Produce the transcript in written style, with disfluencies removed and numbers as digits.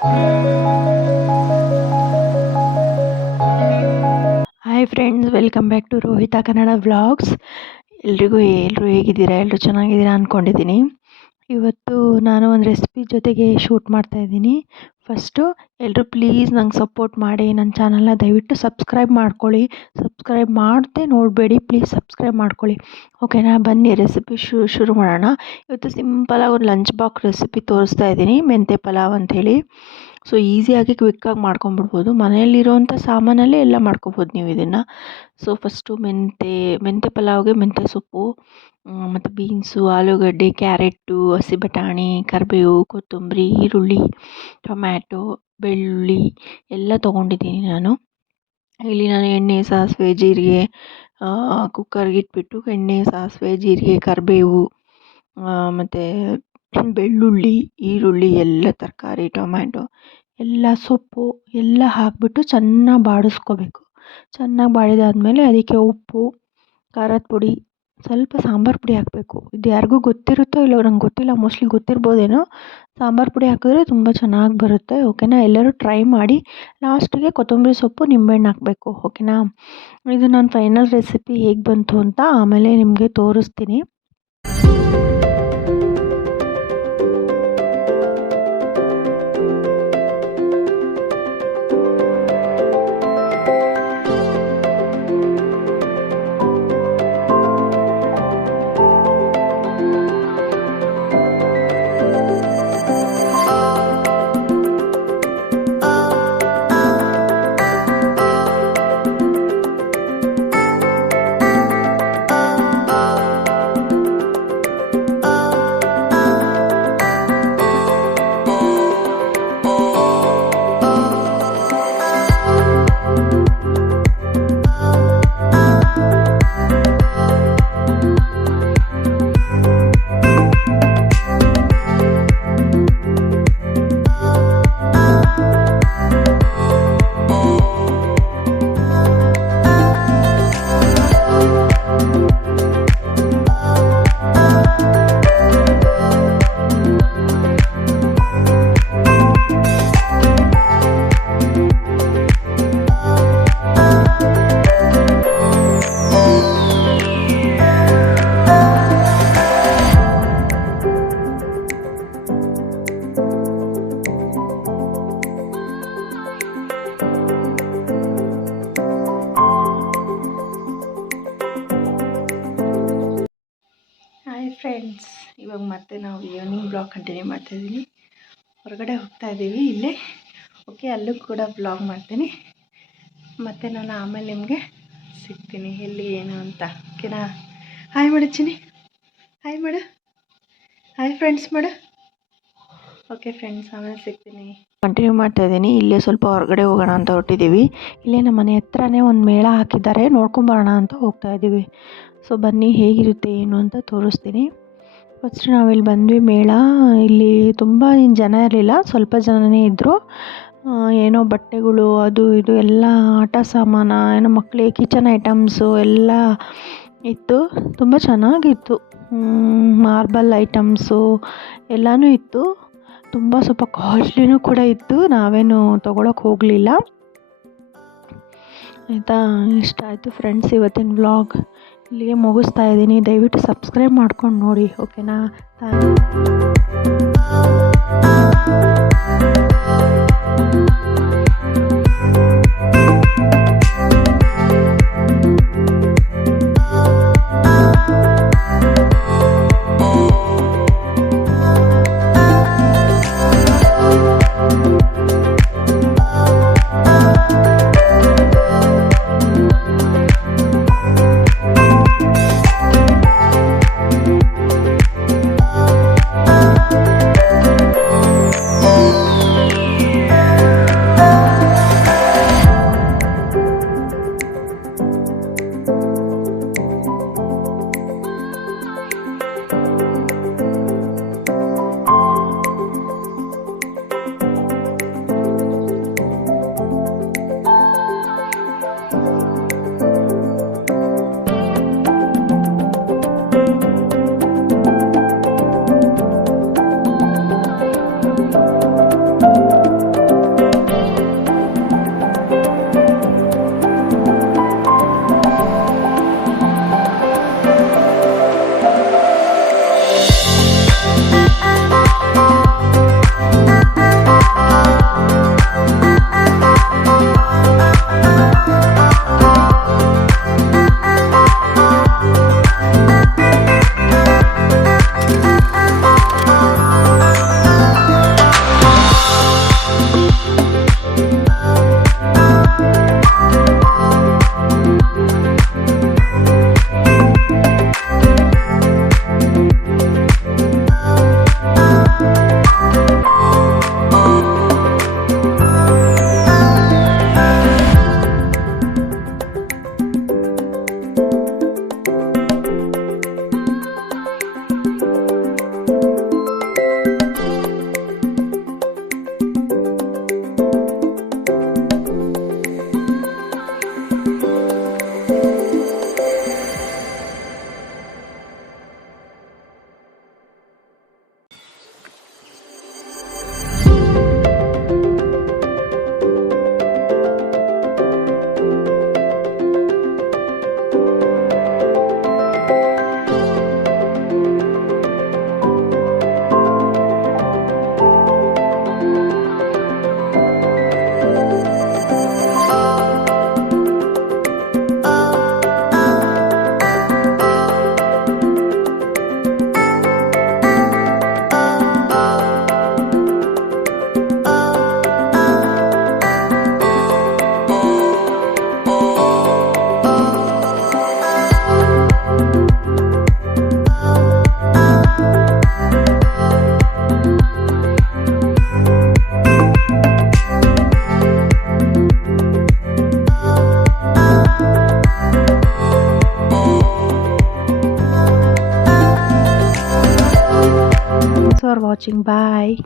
Hi friends, welcome back to Rohitha Kannada vlogs. ಎಲ್ಲರೂ ಹೇಗಿದ್ದೀರಾ? ಎಲ್ಲರೂ ಚೆನ್ನಾಗಿದ್ದೀರಾ ಅಂದ್ಕೊಂಡಿದ್ದೀನಿ. ಇವತ್ತು ನಾನು ಒಂದು ರೆಸಿಪಿ ಜೊತೆಗೆ ಶೂಟ್ ಮಾಡ್ತಾಯಿದ್ದೀನಿ. ಫಸ್ಟು ಎಲ್ಲರೂ ಪ್ಲೀಸ್ ನಂಗೆ ಸಪೋರ್ಟ್ ಮಾಡಿ, ನನ್ನ ಚಾನಲ್ನ ದಯವಿಟ್ಟು ಸಬ್ಸ್ಕ್ರೈಬ್ ಮಾಡ್ಕೊಳ್ಳಿ. ಸಬ್ಸ್ಕ್ರೈಬ್ ಮಾಡದೆ ನೋಡಬೇಡಿ, ಪ್ಲೀಸ್ ಸಬ್ಸ್ಕ್ರೈಬ್ ಮಾಡ್ಕೊಳ್ಳಿ. ಓಕೆನಾ? ಬನ್ನಿ ರೆಸಿಪಿ ಶುರು ಮಾಡೋಣ. ಇವತ್ತು ಸಿಂಪಲಾಗಿ ಒಂದು ಲಂಚ್ ಬಾಕ್ಸ್ ರೆಸಿಪಿ ತೋರಿಸ್ತಾ ಇದ್ದೀನಿ, ಮೆಂತ್ಯ ಪಲಾವ್ ಅಂಥೇಳಿ. ಸೊ ಈಸಿಯಾಗಿ ಕ್ವಿಕ್ಕಾಗಿ ಮಾಡ್ಕೊಂಬಿಡ್ಬೋದು. ಮನೆಯಲ್ಲಿರೋವಂಥ ಸಾಮಾನಲ್ಲೇ ಎಲ್ಲ ಮಾಡ್ಕೊಬೋದು ನೀವು ಇದನ್ನು. ಸೊ ಫಸ್ಟು ಮೆಂತ್ಯ ಪಲಾವ್ಗೆ ಮೆಂತ್ಯ ಸೊಪ್ಪು, ಮತ್ತು ಬೀನ್ಸು, ಆಲೂಗಡ್ಡೆ, ಕ್ಯಾರೆಟು, ಹಸಿ ಬಟಾಣಿ, ಕರಿಬೇವು, ಕೊತ್ತಂಬರಿ, ಈರುಳ್ಳಿ, ಟೊಮ್ಯಾಟೊ, ಬೆಳ್ಳುಳ್ಳಿ ಎಲ್ಲ ತೊಗೊಂಡಿದ್ದೀನಿ ನಾನು. ಇಲ್ಲಿ ನಾನು ಎಣ್ಣೆ, ಸಾಸಿವೆ, ಜೀರಿಗೆ ಕುಕ್ಕರ್ಗೆ ಇಟ್ಬಿಟ್ಟು ಎಣ್ಣೆ, ಸಾಸಿವೆ, ಜೀರಿಗೆ, ಕರಿಬೇವು ಮತ್ತು ಬೆಳ್ಳುಳ್ಳಿ, ಈರುಳ್ಳಿ, ಎಲ್ಲ ತರಕಾರಿ, ಟೊಮ್ಯಾಟೊ ಎಲ್ಲ ಸೊಪ್ಪು ಎಲ್ಲ ಹಾಕಿಬಿಟ್ಟು ಚೆನ್ನಾಗಿ ಬಾಡಿಸ್ಕೋಬೇಕು. ಚೆನ್ನಾಗಿ ಬಾಡಿದಾದ್ಮೇಲೆ ಅದಕ್ಕೆ ಉಪ್ಪು, ಖಾರದ ಪುಡಿ, ಸ್ವಲ್ಪ ಸಾಂಬಾರು ಪುಡಿ ಹಾಕಬೇಕು. ಇದು ಯಾರಿಗೂ ಗೊತ್ತಿರುತ್ತೋ ಇಲ್ಲೋ ನಂಗೆ ಗೊತ್ತಿಲ್ಲ, ಮೋಸ್ಟ್ಲಿ ಗೊತ್ತಿರ್ಬೋದೇನೋ. ಸಾಂಬಾರು ಪುಡಿ ಹಾಕಿದ್ರೆ ತುಂಬ ಚೆನ್ನಾಗಿ ಬರುತ್ತೆ. ಓಕೆನಾ? ಎಲ್ಲರೂ ಟ್ರೈ ಮಾಡಿ. ಲಾಸ್ಟಿಗೆ ಕೊತ್ತಂಬರಿ ಸೊಪ್ಪು, ನಿಂಬೆಹಣ್ಣು ಹಾಕಬೇಕು. ಓಕೆನಾ? ಇದು ನಾನು ಫೈನಲ್ ರೆಸಿಪಿ ಹೇಗೆ ಬಂತು ಅಂತ ಆಮೇಲೆ ನಿಮಗೆ ತೋರಿಸ್ತೀನಿ. ಹಾಯ್ ಫ್ರೆಂಡ್ಸ್, ಇವಾಗ ಮತ್ತೆ ನಾವು ಈವ್ನಿಂಗ್ ಬ್ಲಾಗ್ ಕಂಟಿನ್ಯೂ ಮಾಡ್ತಾಯಿದ್ದೀನಿ. ಹೊರಗಡೆ ಹೋಗ್ತಾಯಿದ್ದೀವಿ ಇಲ್ಲೇ. ಓಕೆ, ಅಲ್ಲೂ ಕೂಡ ಬ್ಲಾಗ್ ಮಾಡ್ತೀನಿ. ಮತ್ತು ನಾನು ಆಮೇಲೆ ನಿಮಗೆ ಸಿಗ್ತೀನಿ ಎಲ್ಲಿ ಏನು ಅಂತ. ಓಕೆನಾ? ಹಾಯ್ ಮಾಡು ಚಿನ್ನಿ, ಹಾಯ್ ಮಾಡು, ಹಾಯ್ ಫ್ರೆಂಡ್ಸ್ ಮಾಡು. ಓಕೆ ಫ್ರೆಂಡ್ಸ್, ಆಮೇಲೆ ಸಿಗ್ತೀನಿ. ಕಂಟಿನ್ಯೂ ಮಾಡ್ತಾಯಿದ್ದೀನಿ. ಇಲ್ಲೇ ಸ್ವಲ್ಪ ಹೊರಗಡೆ ಹೋಗೋಣ ಅಂತ ಹೊರಟಿದ್ದೀವಿ. ಇಲ್ಲೇ ನಮ್ಮ ಮನೆ ಹತ್ರನೇ ಒಂದು ಮೇಳ ಹಾಕಿದ್ದಾರೆ, ನೋಡ್ಕೊಂಬರೋಣ ಅಂತ ಹೋಗ್ತಾಯಿದ್ದೀವಿ. ಸೊ ಬನ್ನಿ, ಹೇಗಿರುತ್ತೆ ಏನು ಅಂತ ತೋರಿಸ್ತೀನಿ. ಫಸ್ಟ್ ನಾವಿಲ್ಲಿ ಬಂದ್ವಿ ಮೇಳ. ಇಲ್ಲಿ ತುಂಬ ಜನ ಇರಲಿಲ್ಲ, ಸ್ವಲ್ಪ ಜನನೇ ಇದ್ದರು. ಏನೋ ಬಟ್ಟೆಗಳು, ಅದು ಇದು ಎಲ್ಲ ಆಟ ಸಾಮಾನು, ಏನೋ ಮಕ್ಕಳಿಗೆ ಕಿಚನ್ ಐಟಮ್ಸು ಎಲ್ಲ ಇತ್ತು. ತುಂಬ ಚೆನ್ನಾಗಿತ್ತು. ಮಾರ್ಬಲ್ ಐಟಮ್ಸು ಎಲ್ಲನೂ ಇತ್ತು. ತುಂಬ ಸ್ವಲ್ಪ ಕಾಸ್ಟ್ಲಿನೂ ಕೂಡ ಇತ್ತು. ನಾವೇನು ತೊಗೊಳಕ್ಕೆ ಹೋಗಲಿಲ್ಲ. ಆಯಿತಾ? ಇಷ್ಟ ಆಯಿತು ಫ್ರೆಂಡ್ಸ್. ಇವತ್ತಿನ ವ್ಲಾಗ್ ಇಲ್ಲಿಗೆ ಮುಗಿಸ್ತಾ ಇದ್ದೀನಿ. ದಯವಿಟ್ಟು ಸಬ್ಸ್ಕ್ರೈಬ್ ಮಾಡ್ಕೊಂಡು ನೋಡಿ. ಓಕೆನಾ? Thanks for watching. ಬಾಯ್.